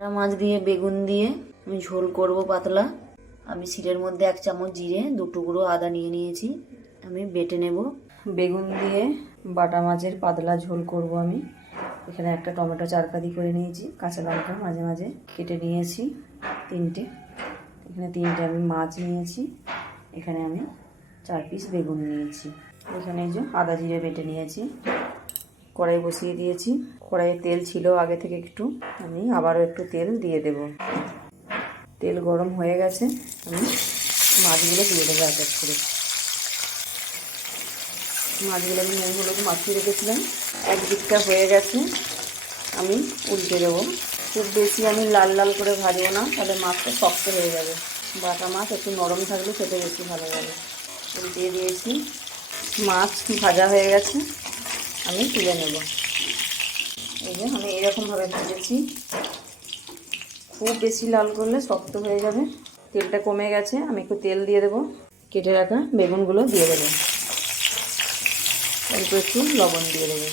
মাছ দিয়ে, বেগুন দিয়ে আমি ঝোল করব পাতলা। আমি শিরের মধ্যে এক চামচ জিরে, দু টুকরো আদা নিয়ে নিয়েছি। আমি বেটে নেব। বেগুন দিয়ে বাটা মাছের পাতলা ঝোল করব আমি। এখানে একটা টমেটো চারকাদি করে নিয়েছি, কাঁচা লঙ্কা মাঝে মাঝে কেটে নিয়েছি তিনটে। এখানে তিনটে আমি মাছ নিয়েছি। এখানে আমি চার পিস বেগুন নিয়েছি। এখানে যে আদা জিরে বেটে নিয়েছি। কড়াই বসিয়ে দিয়েছি। কড়াইয়ে তেল ছিল, আগে থেকে একটু আমি আবারও একটু তেল দিয়ে দেব। তেল গরম হয়ে গেছে, আমি মাছগুলো দিয়ে দেবো এক এক করে। মাছগুলো আমি নুন, হলুদ মাখিয়ে রেখেছিলাম। এক দিকটা হয়ে গেছে, আমি উল্টে দেবো। খুব বেশি আমি লাল লাল করে ভাজবো না, তাহলে মাছটা শক্ত হয়ে যাবে। বাটা মাছ একটু নরম থাকলে খেতে বেশি ভালো লাগে। উল্টিয়ে দিয়েছি। মাছ ভাজা হয়ে গেছে। আমি তুলে নেব। এই যে আমি এরকমভাবে ভেজেছি। খুব বেশি লাল করলে শক্ত হয়ে যাবে। তেলটা কমে গেছে, আমি একটু তেল দিয়ে দেবো। কেটে রাখা বেগুনগুলো দিয়ে দেবো। অল্প একটু লবণ দিয়ে দেবো।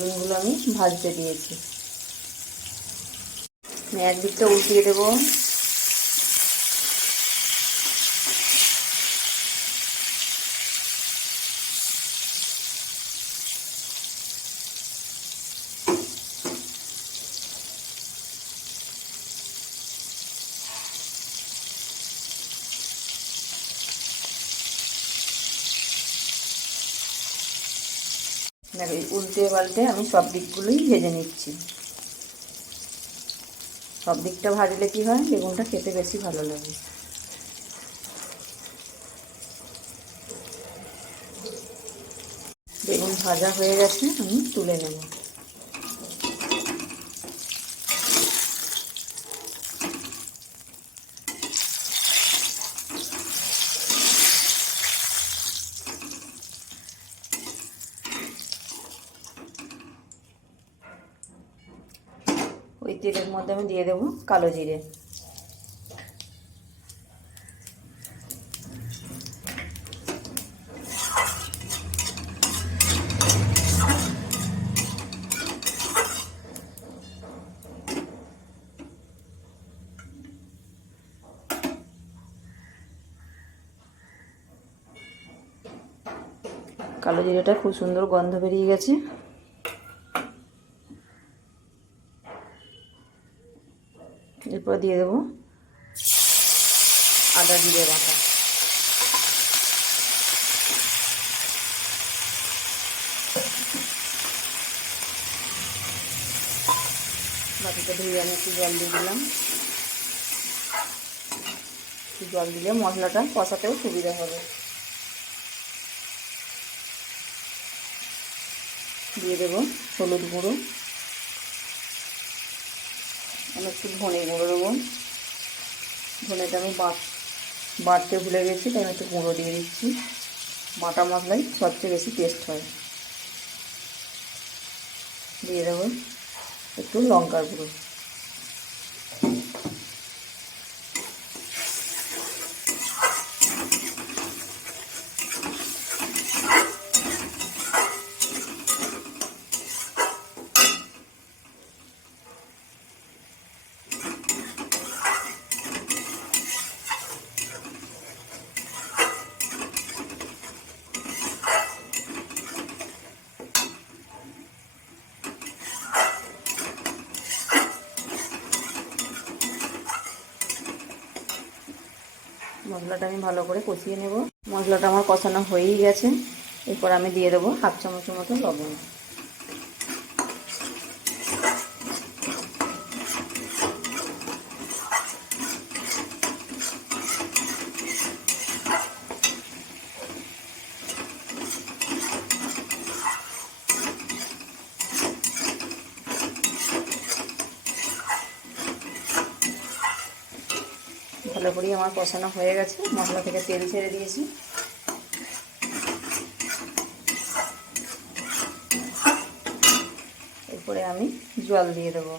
বেগুনগুলো আমি ভাজতে দিয়েছি। একদিকটা উল্টিয়ে দেবো। এই উল্টে পাল্টে আমি সব দিকগুলোই ভেজে নিচ্ছি। সব দিকটা ভাজলে কী হয়? বেগুনটা খেতে বেশি ভালো লাগে। বেগুন ভাজা হয়ে গেছে, আমি তুলে নেব। তেলের মধ্যে আমি দিয়ে দেবো কালো জিরে। কালো জিরেটা খুব সুন্দর গন্ধ বেরিয়ে গেছে। এরপর দিয়ে দেবো আদা জিরে বাটা। বাটিটা ধুয়ে আমি একটু জল দিয়ে দিলাম। একটু জল দিলে মশলাটা কষাতেও সুবিধা হবে। দিয়ে দেবো হলুদ গুঁড়ো। আমি একটু ধনে গুঁড়ো দেবো। ধনেটা আমি বাট বাটতে ভুলে গেছি, তাই আমি একটু গুঁড়ো দিয়ে দিচ্ছি। বাটা মশলাই সবচেয়ে বেশি টেস্ট হয়। দিয়ে দেবো একটু লঙ্কার গুঁড়ো। মশলাটা আমি ভালো করে কষিয়ে নেব। মশলাটা আমার কষানো হয়েই গেছে। এরপর আমি দিয়ে দেবো হাফ চামচের মতো লবণ। ভালো করেই আমার কষানো হয়ে গেছে। মশলা থেকে তেল ছেড়ে দিয়েছি। এরপরে আমি জল দিয়ে দেবো।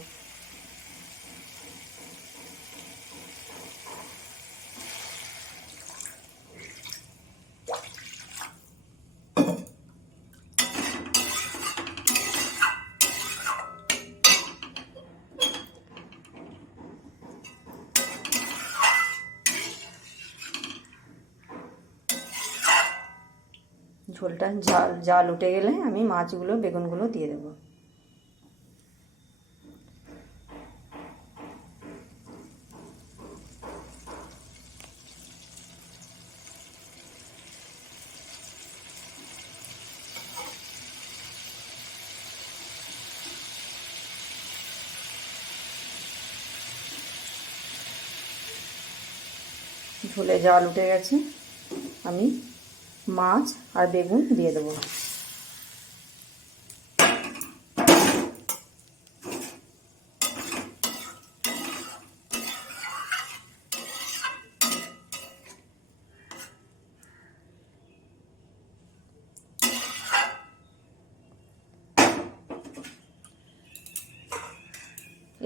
ঝোলটা জাল জাল উঠে গেলে আমি মাছগুলো, বেগুনগুলো দিয়ে দেবো। ঝোলে জাল উঠে গেছে। আমি মাছ আর বেগুন দিয়ে দেবো।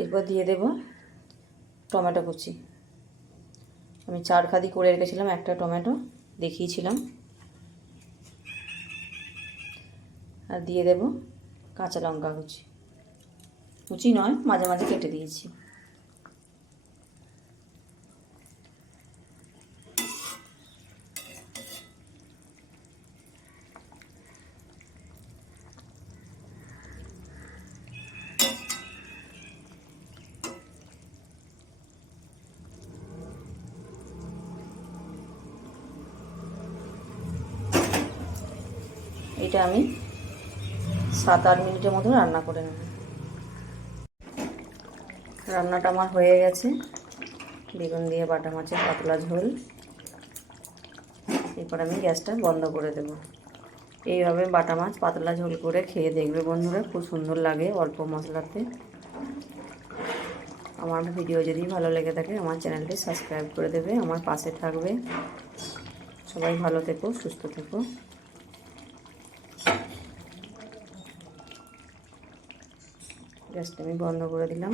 এরপর দিয়ে দেব টমেটো কুচি। আমি চার খাদি করে রেখেছিলাম, একটা টমেটো দেখিয়েছিলাম। আর দিয়ে দেব কাঁচা লঙ্কা কুচি। কুচি নয় মাঝে মাঝে কেটে দিয়েছি। এটা আমি সাত আট মিনিটের মতো রান্না করে নেব। রান্নাটা আমার হয়ে গেছে। বেগুন দিয়ে বাটা মাছের পাতলা ঝোল। এরপর আমি গ্যাসটা বন্ধ করে দেব। এইভাবে বাটা মাছ পাতলা ঝোল করে খেয়ে দেখবে বন্ধুরা, খুব সুন্দর লাগে অল্প মশলাতে। আমার ভিডিও যদি ভালো লেগে থাকে, আমার চ্যানেলটি সাবস্ক্রাইব করে দেবে, আমার পাশে থাকবে। সবাই ভালো থেকো, সুস্থ থেকো। গ্যাসটা আমি বন্ধ করে দিলাম।